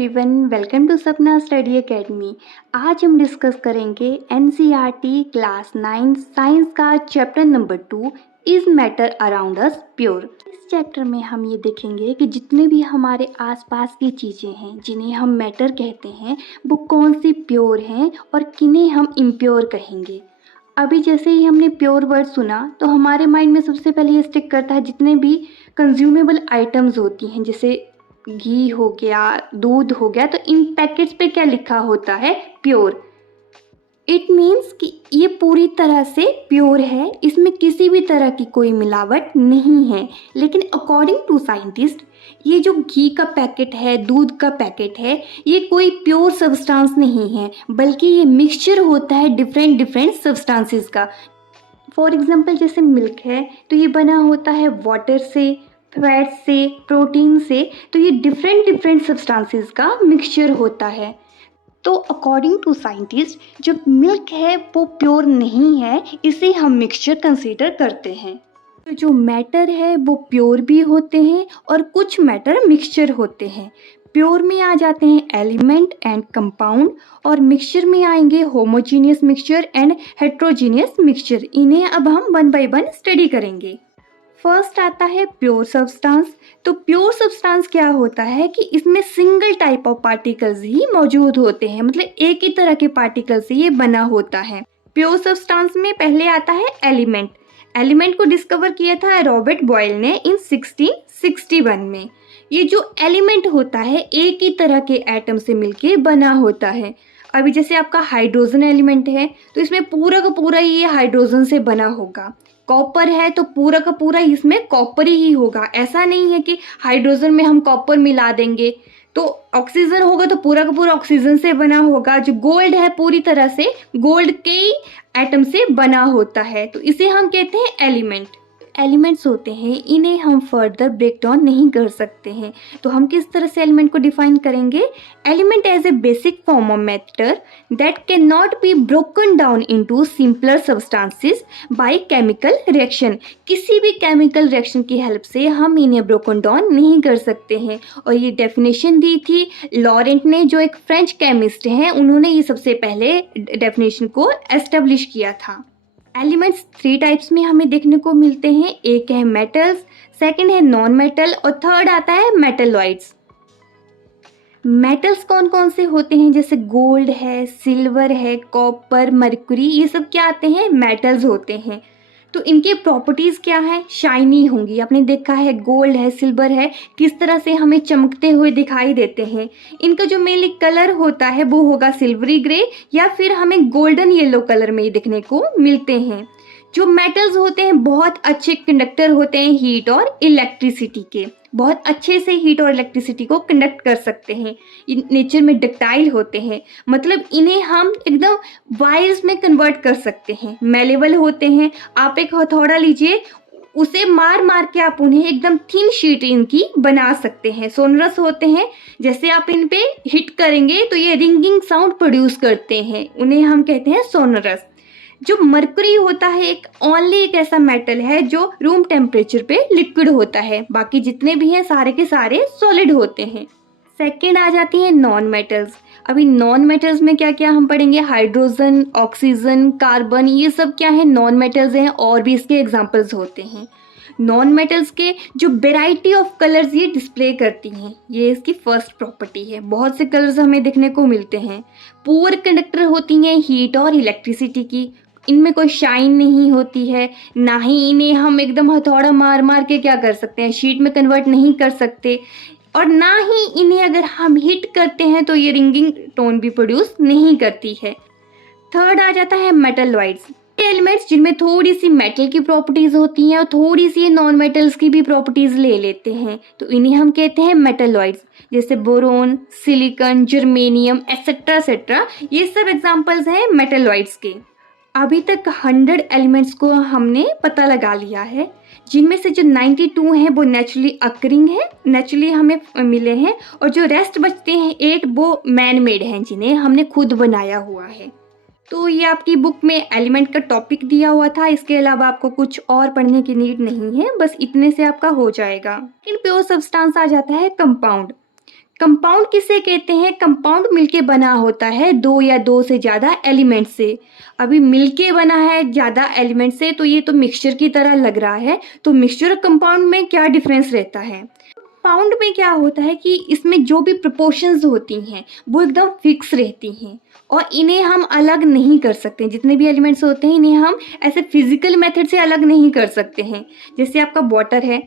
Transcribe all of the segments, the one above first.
Everyone, welcome to सपना study academy. आज हम डिस्कस करेंगे एनसीईआरटी क्लास 9 साइंस का chapter number 2 is matter around us pure. इस चैप्टर में हम ये देखेंगे कि जितने भी हमारे आसपास की चीज़ें हैं जिन्हें हम मैटर कहते हैं वो कौन सी प्योर हैं और किन्हें हम इम्प्योर कहेंगे। अभी जैसे ही हमने प्योर वर्ड सुना तो हमारे माइंड में सबसे पहले ये स्टिक करता है जितने भी कंज्यूमेबल आइटम्स होती हैं, जैसे घी हो गया, दूध हो गया, तो इन पैकेट्स पे क्या लिखा होता है? प्योर। इट मीन्स कि ये पूरी तरह से प्योर है, इसमें किसी भी तरह की कोई मिलावट नहीं है। लेकिन अकॉर्डिंग टू साइंटिस्ट ये जो घी का पैकेट है, दूध का पैकेट है, ये कोई प्योर सब्सटेंस नहीं है, बल्कि ये मिक्सचर होता है डिफरेंट डिफरेंट सब्सटेंसेस का। फॉर एग्जाम्पल जैसे मिल्क है तो ये बना होता है वाटर से, फैट से, प्रोटीन से, तो ये डिफरेंट डिफरेंट सब्सटेंसेस का मिक्सचर होता है। तो अकॉर्डिंग टू साइंटिस्ट जो मिल्क है वो प्योर नहीं है, इसे हम मिक्सचर कंसीडर करते हैं। तो जो मैटर है वो प्योर भी होते हैं और कुछ मैटर मिक्सचर होते हैं। प्योर में आ जाते हैं एलिमेंट एंड कंपाउंड और मिक्सचर में आएंगे homogeneous mixture and heterogeneous mixture. इन्हें अब हम वन बाय वन स्टडी करेंगे। फर्स्ट आता है प्योर सब्सटेंस। तो प्योर सब्सटेंस क्या होता है कि इसमें सिंगल टाइप ऑफ पार्टिकल्स ही मौजूद होते हैं, मतलब एक ही तरह के पार्टिकल से ये बना होता है। प्योर सब्सटेंस में पहले आता है एलिमेंट। एलिमेंट को डिस्कवर किया था रॉबर्ट बॉयल ने इन 1661 में। ये जो एलिमेंट होता है एक ही तरह के एटम से मिलके बना होता है। अभी जैसे आपका हाइड्रोजन एलिमेंट है तो इसमें पूरा का पूरा ये हाइड्रोजन से बना होगा। कॉपर है तो पूरा का पूरा इसमें कॉपर ही होगा। ऐसा नहीं है कि हाइड्रोजन में हम कॉपर मिला देंगे। तो ऑक्सीजन होगा तो पूरा का पूरा ऑक्सीजन से बना होगा। जो गोल्ड है पूरी तरह से गोल्ड के ही एटम से बना होता है, तो इसे हम कहते हैं एलिमेंट। एलिमेंट्स होते हैं, इन्हें हम फर्दर ब्रेक डाउन नहीं कर सकते हैं। तो हम किस तरह से एलिमेंट को डिफाइन करेंगे? Element as a basic form of matter that can not be broken down into simpler substances by chemical reaction. किसी भी केमिकल रिएक्शन की हेल्प से हम इन्हें ब्रोकन डाउन नहीं कर सकते हैं। और ये डेफिनेशन दी थी लॉरेंट ने, जो एक फ्रेंच केमिस्ट हैं। उन्होंने ये सबसे पहले डेफिनेशन को एस्टेब्लिश किया था। एलिमेंट्स 3 टाइप्स में हमें देखने को मिलते हैं। एक है मेटल्स, सेकंड है नॉन मेटल और थर्ड आता है मेटलॉइड्स। मेटल्स कौन कौन से होते हैं? जैसे गोल्ड है, सिल्वर है, कॉपर, मरकरी, ये सब क्या आते हैं? मेटल्स होते हैं। तो इनके प्रॉपर्टीज़ क्या है? शाइनी होंगी। आपने देखा है गोल्ड है, सिल्वर है, किस तरह से हमें चमकते हुए दिखाई देते हैं। इनका जो मेनली कलर होता है वो होगा सिल्वरी ग्रे या फिर हमें गोल्डन येलो कलर में दिखने को मिलते हैं। जो मेटल्स होते हैं बहुत अच्छे कंडक्टर होते हैं हीट और इलेक्ट्रिसिटी के, बहुत अच्छे से हीट और इलेक्ट्रिसिटी को कंडक्ट कर सकते हैं। ये नेचर में डक्टाइल होते हैं, मतलब इन्हें हम एकदम वायर्स में कन्वर्ट कर सकते हैं। मेलेबल होते हैं। आप एक हथौड़ा लीजिए, उसे मार मार के आप उन्हें एकदम थिन शीट इनकी बना सकते हैं। सोनरस होते हैं, जैसे आप इन पे हिट करेंगे तो ये रिंगिंग साउंड प्रोड्यूस करते हैं, उन्हें हम कहते हैं सोनरस। जो मरकरी होता है एक ऐसा मेटल है जो रूम टेम्परेचर पे लिक्विड होता है, बाकी जितने भी हैं सारे के सारे सॉलिड होते हैं। सेकेंड आ जाती हैं नॉन मेटल्स। अभी नॉन मेटल्स में क्या क्या हम पढ़ेंगे? हाइड्रोजन, ऑक्सीजन, कार्बन, ये सब क्या है? नॉन मेटल्स हैं और भी इसके एग्जांपल्स होते हैं। नॉन मेटल्स के जो वेराइटी ऑफ कलर्स ये डिस्प्ले करती हैं, ये इसकी फर्स्ट प्रॉपर्टी है। बहुत से कलर्स हमें देखने को मिलते हैं। पुअर कंडक्टर होती हैं हीट और इलेक्ट्रिसिटी की। इनमें कोई शाइन नहीं होती है, ना ही इन्हें हम एकदम हथौड़ा मार मार के क्या कर सकते हैं, शीट में कन्वर्ट नहीं कर सकते, और ना ही इन्हें अगर हम हिट करते हैं तो ये रिंगिंग टोन भी प्रोड्यूस नहीं करती है। थर्ड आ जाता है मेटलॉइड्स। एलिमेंट्स जिनमें थोड़ी सी मेटल की प्रॉपर्टीज होती हैं और थोड़ी सी नॉन मेटल्स की भी प्रॉपर्टीज ले लेते हैं, तो इन्हें हम कहते हैं मेटलॉइड्स। जैसे boron, silicon, germanium, etcetera etcetera, ये सब एग्जांपल्स हैं मेटलॉइड्स के। अभी तक 100 एलिमेंट्स को हमने पता लगा लिया है, जिनमें से जो 92 हैं वो नेचुरली अकरिंग है, नेचुरली हमें मिले हैं, और जो रेस्ट बचते हैं 8 वो मैन मेड हैं, जिन्हें हमने खुद बनाया हुआ है। तो ये आपकी बुक में एलिमेंट का टॉपिक दिया हुआ था, इसके अलावा आपको कुछ और पढ़ने की नीड नहीं है, बस इतने से आपका हो जाएगा। इन प्योर सब्सटेंस आ जाता है कंपाउंड। कंपाउंड किसे कहते हैं? कंपाउंड मिलके बना होता है दो या दो से ज़्यादा एलिमेंट से। अभी मिलके बना है ज़्यादा एलिमेंट से, तो ये तो मिक्सचर की तरह लग रहा है। तो मिक्सचर और कंपाउंड में क्या डिफरेंस रहता है? कंपाउंड में क्या होता है कि इसमें जो भी प्रोपोर्शंस होती हैं वो एकदम फिक्स रहती हैं और इन्हें हम अलग नहीं कर सकते। जितने भी एलिमेंट्स होते हैं इन्हें हम ऐसे फिजिकल मेथड से अलग नहीं कर सकते हैं। जैसे आपका वाटर है,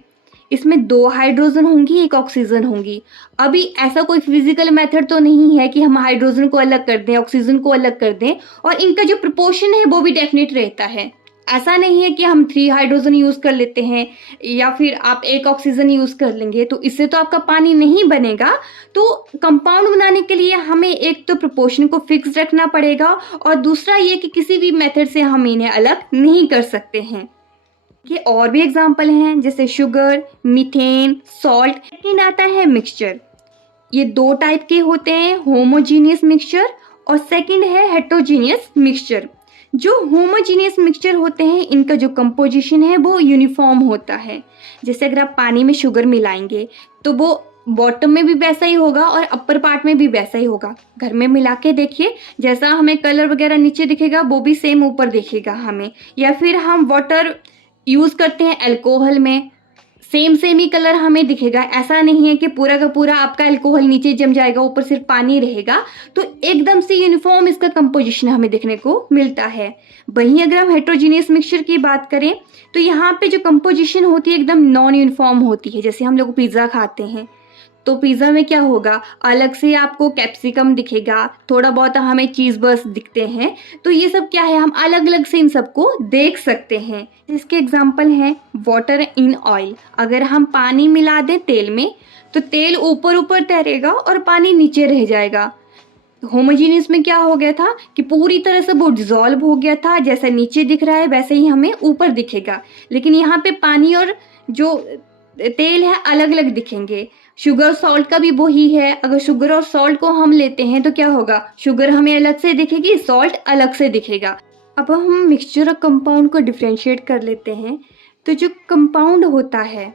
इसमें दो हाइड्रोजन होंगी, एक ऑक्सीजन होंगी। अभी ऐसा कोई फिजिकल मेथड तो नहीं है कि हम हाइड्रोजन को अलग कर दें, ऑक्सीजन को अलग कर दें और इनका जो प्रोपोर्शन है वो भी डेफिनेट रहता है। ऐसा नहीं है कि हम 3 हाइड्रोजन यूज़ कर लेते हैं या फिर आप एक ऑक्सीजन यूज़ कर लेंगे तो इससे तो आपका पानी नहीं बनेगा। तो कंपाउंड बनाने के लिए हमें एक तो प्रोपोर्शन को फिक्स रखना पड़ेगा और दूसरा ये कि किसी भी मेथड से हम इन्हें अलग नहीं कर सकते हैं। ये और भी एग्जाम्पल हैं जैसे शुगर, मीथेन, सॉल्ट। सेकेंड आता है मिक्सचर। ये दो टाइप के होते हैं, होमोजीनियस मिक्सचर और सेकंड है हेट्रोजीनियस मिक्सचर। जो होमोजीनियस मिक्सचर होते हैं इनका जो कंपोजिशन है वो यूनिफॉर्म होता है। जैसे अगर आप पानी में शुगर मिलाएंगे तो वो बॉटम में भी वैसा ही होगा और अपर पार्ट में भी वैसा ही होगा। घर में मिला के देखिए, जैसा हमें कलर वगैरह नीचे दिखेगा वो भी सेम ऊपर दिखेगा हमें। या फिर हम वाटर यूज़ करते हैं अल्कोहल में, सेम सेम ही कलर हमें दिखेगा। ऐसा नहीं है कि पूरा का पूरा आपका अल्कोहल नीचे जम जाएगा, ऊपर सिर्फ पानी रहेगा। तो एकदम से यूनिफॉर्म इसका कंपोजिशन हमें देखने को मिलता है। वहीं अगर हम हेट्रोजीनियस मिक्सचर की बात करें तो यहाँ पे जो कंपोजिशन होती है एकदम नॉन यूनिफॉर्म होती है। जैसे हम लोग पिज़्ज़ा खाते हैं तो पिज़्ज़ा में क्या होगा, अलग से आपको कैप्सिकम दिखेगा, थोड़ा बहुत हमें चीज़ बर्स्ट दिखते हैं। तो ये सब क्या है, हम अलग अलग से इन सबको देख सकते हैं। इसके एग्जाम्पल हैं वाटर इन ऑयल। अगर हम पानी मिला दें तेल में तो तेल ऊपर ऊपर तैरेगा और पानी नीचे रह जाएगा। होमोजीनियस में क्या हो गया था कि पूरी तरह से वो डिजॉल्व हो गया था, जैसा नीचे दिख रहा है वैसे ही हमें ऊपर दिखेगा। लेकिन यहाँ पे पानी और जो तेल है अलग अलग दिखेंगे। शुगर सॉल्ट का भी वही है। अगर शुगर और सॉल्ट को हम लेते हैं तो क्या होगा, शुगर हमें अलग से दिखेगी, सॉल्ट अलग से दिखेगा। अब हम मिक्सचर और कंपाउंड को डिफ्रेंशिएट कर लेते हैं। तो जो कंपाउंड होता है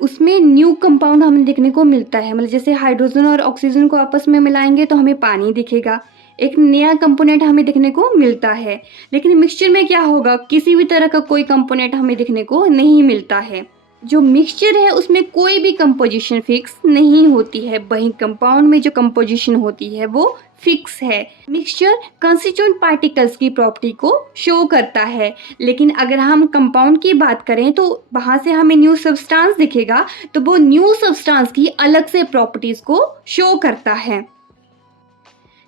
उसमें न्यू कंपाउंड हमें देखने को मिलता है। मतलब जैसे हाइड्रोजन और ऑक्सीजन को आपस में मिलाएंगे तो हमें पानी दिखेगा, एक नया कंपोनेंट हमें देखने को मिलता है। लेकिन मिक्सचर में क्या होगा, किसी भी तरह का कोई कंपोनेंट हमें देखने को नहीं मिलता है। जो मिक्सचर है उसमें कोई भी कंपोजिशन फिक्स नहीं होती है। वहीं कंपाउंड में जो कंपोजिशन होती है वो फिक्स है। मिक्सचर कंस्टिट्यूएंट पार्टिकल्स की प्रॉपर्टी को शो करता है। लेकिन अगर हम कंपाउंड की बात करें तो वहाँ से हमें न्यू सब्सटेंस दिखेगा, तो वो न्यू सब्सटेंस की अलग से प्रॉपर्टीज को शो करता है।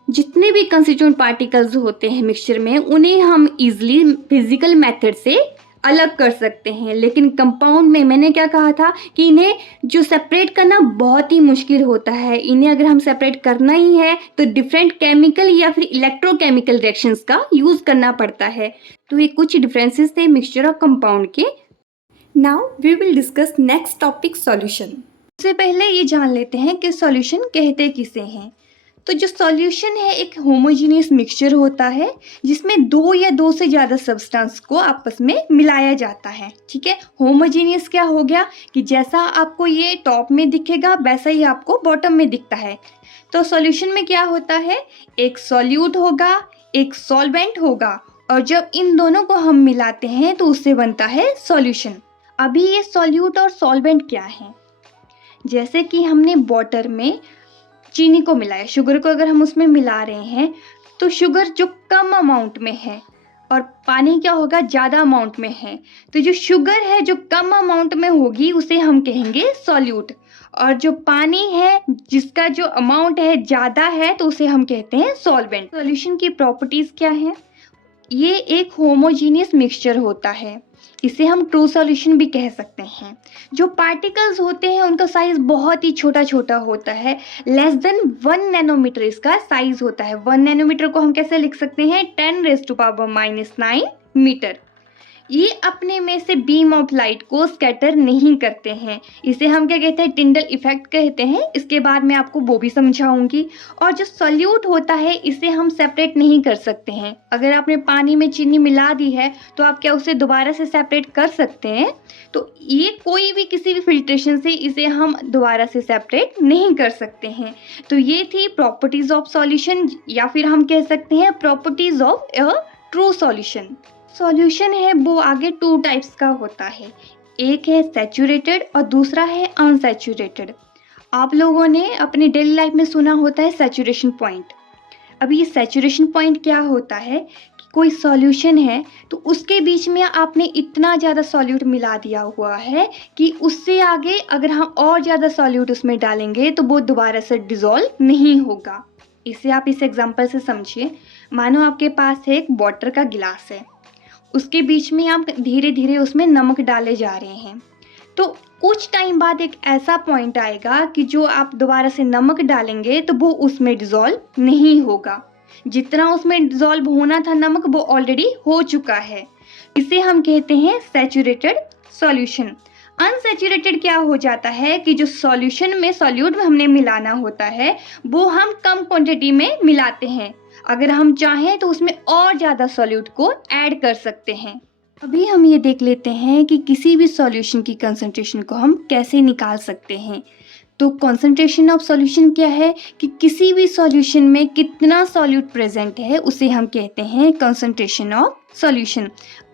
जितने भी कंस्टिट्यूएंट पार्टिकल्स होते हैं मिक्सचर में उन्हें हम इजीली फिजिकल मेथड से अलग कर सकते हैं। लेकिन कंपाउंड में मैंने क्या कहा था कि इन्हें जो सेपरेट करना बहुत ही मुश्किल होता है। इन्हें अगर हम सेपरेट करना ही है तो डिफरेंट केमिकल या फिर इलेक्ट्रोकेमिकल रिएक्शंस का यूज़ करना पड़ता है। तो ये कुछ डिफरेंसेस थे मिक्सचर और कंपाउंड के। Now we will discuss next topic, solution. सबसे पहले ये जान लेते हैं कि सॉल्यूशन कहते किसे हैं। तो जो सॉल्यूशन है एक होमोजीनियस मिक्सचर होता है जिसमें दो या दो से ज़्यादा सब्सटेंस को आपस में मिलाया जाता है। ठीक है, होमोजीनियस क्या हो गया कि जैसा आपको ये टॉप में दिखेगा वैसा ही आपको बॉटम में दिखता है। तो सॉल्यूशन में क्या होता है, एक सॉल्यूट होगा, एक सॉल्वेंट होगा और जब इन दोनों को हम मिलाते हैं तो उससे बनता है सॉल्यूशन। अभी ये सॉल्यूट और सॉल्वेंट क्या है, जैसे कि हमने वाटर में चीनी को मिलाया, शुगर को अगर हम उसमें मिला रहे हैं तो शुगर जो कम अमाउंट में है और पानी क्या होगा ज़्यादा अमाउंट में है। तो जो शुगर है जो कम अमाउंट में होगी उसे हम कहेंगे सॉल्यूट, और जो पानी है जिसका जो अमाउंट है ज़्यादा है तो उसे हम कहते हैं सॉल्वेंट। सॉल्यूशन की प्रॉपर्टीज़ क्या है, ये एक होमोजीनियस मिक्सचर होता है, इसे हम ट्रू सॉल्यूशन भी कह सकते हैं। जो पार्टिकल्स होते हैं उनका साइज बहुत ही छोटा छोटा होता है, लेस देन 1 नैनोमीटर इसका साइज होता है। 1 नैनोमीटर को हम कैसे लिख सकते हैं, 10⁻⁻⁹ मीटर। ये अपने में से बीम ऑफ लाइट को स्कैटर नहीं करते हैं। इसे हम क्या कहते हैं, टिंडल इफेक्ट कहते हैं। इसके बाद मैं आपको वो भी समझाऊंगी। और जो सॉल्यूट होता है इसे हम सेपरेट नहीं कर सकते हैं। अगर आपने पानी में चीनी मिला दी है तो आप क्या उसे दोबारा से सेपरेट कर सकते हैं? तो ये कोई भी किसी भी फिल्ट्रेशन से इसे हम दोबारा से सेपरेट नहीं कर सकते हैं। तो ये थी प्रॉपर्टीज ऑफ सॉल्यूशन, या फिर हम कह सकते हैं properties of a true solution. Solution है वो आगे टू टाइप्स का होता है। एक है सैचुरेटेड और दूसरा है अनसैचुरेटेड। आप लोगों ने अपनी डेली लाइफ में सुना होता है सैचुरेशन पॉइंट। अब ये सैचुरेशन पॉइंट क्या होता है कि कोई सॉल्यूशन है तो उसके बीच में आपने इतना ज़्यादा सॉल्यूट मिला दिया हुआ है कि उससे आगे अगर हम और ज़्यादा सॉल्यूट उसमें डालेंगे तो वो दोबारा से डिज़ोल्व नहीं होगा। इसे आप इस एग्जांपल से समझिए। मानो आपके पास एक वाटर का गिलास है, उसके बीच में आप धीरे धीरे उसमें नमक डाले जा रहे हैं। तो कुछ टाइम बाद एक ऐसा पॉइंट आएगा कि जो आप दोबारा से नमक डालेंगे तो वो उसमें डिज़ोल्व नहीं होगा। जितना उसमें डिज़ोल्व होना था नमक वो ऑलरेडी हो चुका है। इसे हम कहते हैं सैचुरेटेड सॉल्यूशन। अनसैचुरेटेड क्या हो जाता है कि जो सॉल्यूशन में सॉल्यूट हमने मिलाना होता है वो हम कम क्वांटिटी में मिलाते हैं। अगर हम चाहें तो उसमें और ज़्यादा सॉल्यूट को ऐड कर सकते हैं। अभी हम ये देख लेते हैं कि किसी भी सॉल्यूशन की कंसंट्रेशन को हम कैसे निकाल सकते हैं। तो कंसंट्रेशन ऑफ सॉल्यूशन क्या है कि किसी भी सॉल्यूशन में कितना सॉल्यूट प्रेजेंट है उसे हम कहते हैं कंसंट्रेशन ऑफ सॉल्यूशन।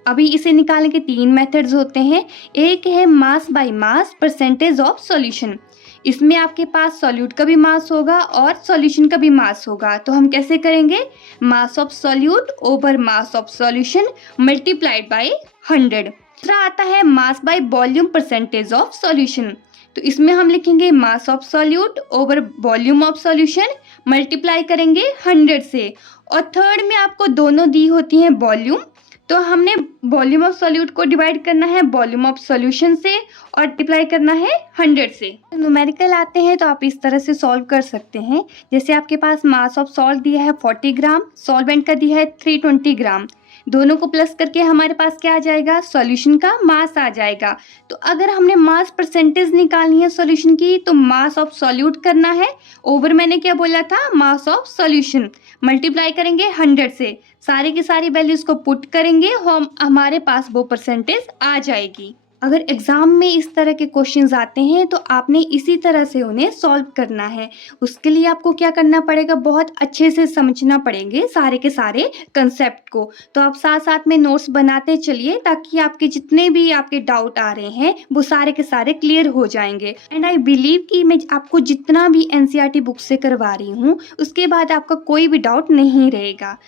अभी इसे निकालने के तीन मेथड्स होते हैं। एक है mass by mass percentage of solution. इसमें आपके पास सॉल्यूट का भी मास होगा और सॉल्यूशन का भी मास होगा। तो हम कैसे करेंगे, mass of solute over mass of solution multiplied by 100। दूसरा आता है mass by volume percentage of solution. तो इसमें हम लिखेंगे mass of solute over volume of solution multiply करेंगे 100 से। और थर्ड में आपको दोनों दी होती हैं वॉल्यूम, तो हमने वॉल्यूम ऑफ सॉल्यूट को डिवाइड करना है वॉल्यूम ऑफ सॉल्यूशन से और मल्टीप्लाई करना है 100 से। न्यूमेरिकल आते हैं तो आप इस तरह से सॉल्व कर सकते हैं। जैसे आपके पास मास ऑफ सॉल्ट दिया है 40 ग्राम, सॉल्वेंट का दिया है 320 ग्राम। दोनों को प्लस करके हमारे पास क्या आ जाएगा, सॉल्यूशन का मास आ जाएगा। तो अगर हमने मास परसेंटेज निकालनी है सॉल्यूशन की तो मास ऑफ सॉल्यूट करना है ओवर, मैंने क्या बोला था, मास ऑफ सॉल्यूशन मल्टीप्लाई करेंगे 100 से। सारी की सारी वैल्यूज को पुट करेंगे, हम हमारे पास वो परसेंटेज आ जाएगी। अगर एग्जाम में इस तरह के क्वेश्चंस आते हैं तो आपने इसी तरह से उन्हें सॉल्व करना है। उसके लिए आपको क्या करना पड़ेगा, बहुत अच्छे से समझना पड़ेंगे सारे के सारे कंसेप्ट को। तो आप साथ साथ में नोट्स बनाते चलिए ताकि आपके जितने भी आपके डाउट आ रहे हैं वो सारे के सारे क्लियर हो जाएंगे। एंड आई बिलीव कि मैं आपको जितना भी एनसीईआरटी बुक से करवा रही हूँ उसके बाद आपका कोई भी डाउट नहीं रहेगा।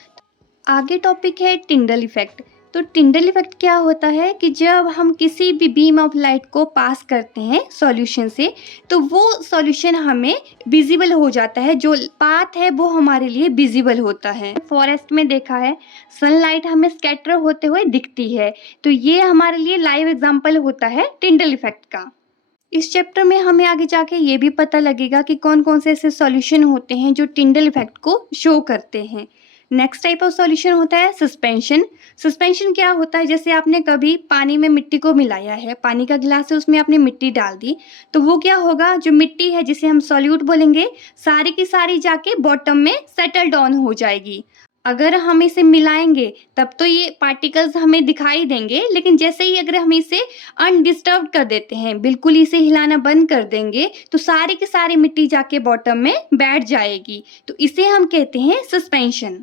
आगे टॉपिक है टिंडल इफेक्ट। तो टिंडल इफेक्ट क्या होता है कि जब हम किसी भी बीम ऑफ लाइट को पास करते हैं सॉल्यूशन से तो वो सॉल्यूशन हमें विजिबल हो जाता है, जो पाथ है वो हमारे लिए विजिबल होता है। फॉरेस्ट में देखा है सनलाइट हमें स्कैटर होते हुए दिखती है, तो ये हमारे लिए लाइव एग्जांपल होता है टिंडल इफेक्ट का। इस चैप्टर में हमें आगे जाके ये भी पता लगेगा कि कौन कौन से ऐसे सॉल्यूशन होते हैं जो टिंडल इफेक्ट को शो करते हैं। नेक्स्ट टाइप ऑफ सॉल्यूशन होता है सस्पेंशन। सस्पेंशन क्या होता है, जैसे आपने कभी पानी में मिट्टी को मिलाया है, पानी का गिलास है उसमें आपने मिट्टी डाल दी, तो वो क्या होगा, जो मिट्टी है जिसे हम सॉल्यूट बोलेंगे सारी की सारी जाके बॉटम में सेटल डाउन हो जाएगी। अगर हम इसे मिलाएंगे तब तो ये पार्टिकल्स हमें दिखाई देंगे, लेकिन जैसे ही अगर हम इसे अनडिस्टर्ब कर देते हैं, बिल्कुल इसे हिलाना बंद कर देंगे, तो सारी की सारी मिट्टी जाके बॉटम में बैठ जाएगी। तो इसे हम कहते हैं सस्पेंशन।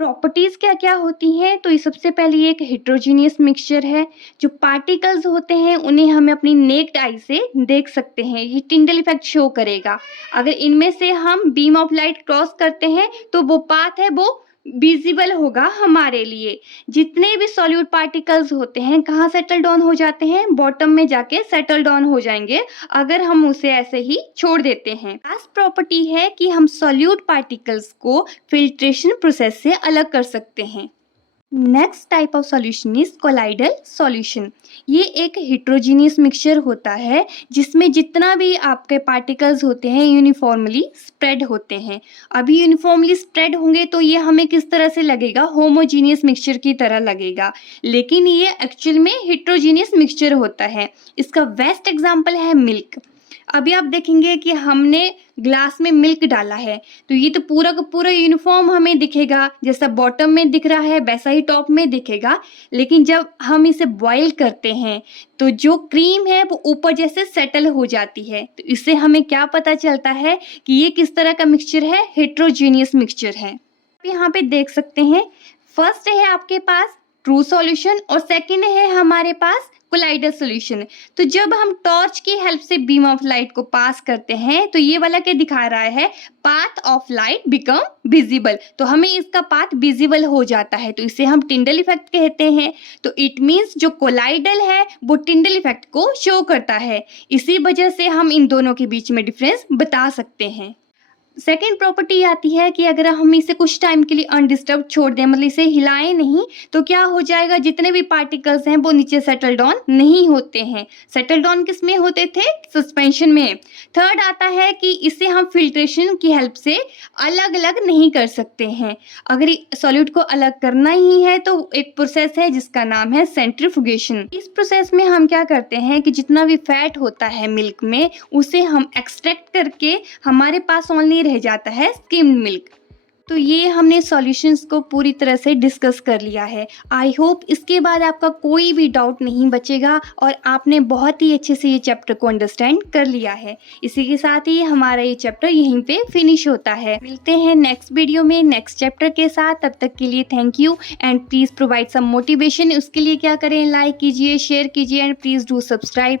प्रॉपर्टीज क्या क्या होती हैं, तो ये सबसे पहले एक हेट्रोजीनियस मिक्सचर है। जो पार्टिकल्स होते हैं उन्हें हमें अपनी नेक्ड आई से देख सकते हैं, ये टिंडल इफेक्ट शो करेगा। अगर इनमें से हम बीम ऑफ लाइट क्रॉस करते हैं तो वो पाथ है वो विजिबल होगा हमारे लिए। जितने भी सॉल्यूट पार्टिकल्स होते हैं कहाँ सेटल डाउन हो जाते हैं, बॉटम में जाके सेटल डाउन हो जाएंगे अगर हम उसे ऐसे ही छोड़ देते हैं। लास्ट प्रॉपर्टी है कि हम सॉल्यूट पार्टिकल्स को फिल्ट्रेशन प्रोसेस से अलग कर सकते हैं। Next type of solution is colloidal solution. ये एक हेट्रोजीनियस मिक्सचर होता है जिसमें जितना भी आपके पार्टिकल्स होते हैं यूनिफॉर्मली स्प्रेड होते हैं। अभी यूनिफॉर्मली स्प्रेड होंगे तो ये हमें किस तरह से लगेगा, होमोजीनियस मिक्सचर की तरह लगेगा, लेकिन ये एक्चुअल में हेट्रोजीनियस मिक्सचर होता है। इसका बेस्ट एग्जांपल है मिल्क। अभी आप देखेंगे कि हमने ग्लास में मिल्क डाला है तो ये तो पूरा का पूरा यूनिफॉर्म हमें दिखेगा, जैसा बॉटम में दिख रहा है वैसा ही टॉप में दिखेगा। लेकिन जब हम इसे बॉईल करते हैं तो जो क्रीम है वो ऊपर जैसे सेटल हो जाती है। तो इससे हमें क्या पता चलता है कि ये किस तरह का मिक्सचर है, हेट्रोजीनियस मिक्सचर है। आप यहाँ पे देख सकते हैं, फर्स्ट है आपके पास ट्रू सॉल्यूशन और सेकंड है हमारे पास कोलाइडल सॉल्यूशन। तो जब हम टॉर्च की हेल्प से बीम ऑफ लाइट को पास करते हैं तो ये वाला क्या दिखा रहा है, path of light become visible. तो हमें इसका पाथ विजिबल हो जाता है, तो इसे हम टिंडल इफेक्ट कहते हैं। तो इट मीन्स जो कोलाइडल है वो टिंडल इफेक्ट को शो करता है। इसी वजह से हम इन दोनों के बीच में डिफरेंस बता सकते हैं। सेकेंड प्रॉपर्टी आती है कि अगर हम इसे कुछ टाइम के लिए अनडिस्टर्ब छोड़ दें, मतलब इसे हिलाएं नहीं, तो क्या हो जाएगा, जितने भी पार्टिकल्स हैं वो नीचे सेटल डाउन नहीं होते हैं। सेटल डाउन किस में होते थे, सस्पेंशन में। थर्ड आता है कि इसे हम फिल्ट्रेशन की हेल्प से अलग अलग नहीं कर सकते हैं। अगर सॉल्यूट को अलग करना ही है तो एक प्रोसेस है जिसका नाम है सेंट्रीफ्यूगेशन। इस प्रोसेस में हम क्या करते हैं कि जितना भी फैट होता है मिल्क में उसे हम एक्सट्रैक्ट करके हमारे पास ओनली रह जाता है स्किम्ड मिल्क। तो ये हमने सॉल्यूशंस को पूरी तरह से डिस्कस कर लिया है। आई होप इसके बाद आपका कोई भी डाउट नहीं बचेगा और आपने बहुत ही अच्छे से ये चैप्टर को अंडरस्टैंड कर लिया है। इसी के साथ ही हमारा ये चैप्टर यहीं पे फिनिश होता है। मिलते हैं नेक्स्ट वीडियो में नेक्स्ट चैप्टर के साथ। तब तक के लिए thank you and please provide some motivation. उसके लिए क्या करें, लाइक कीजिए, शेयर कीजिए एंड प्लीज़ डू सब्सक्राइब।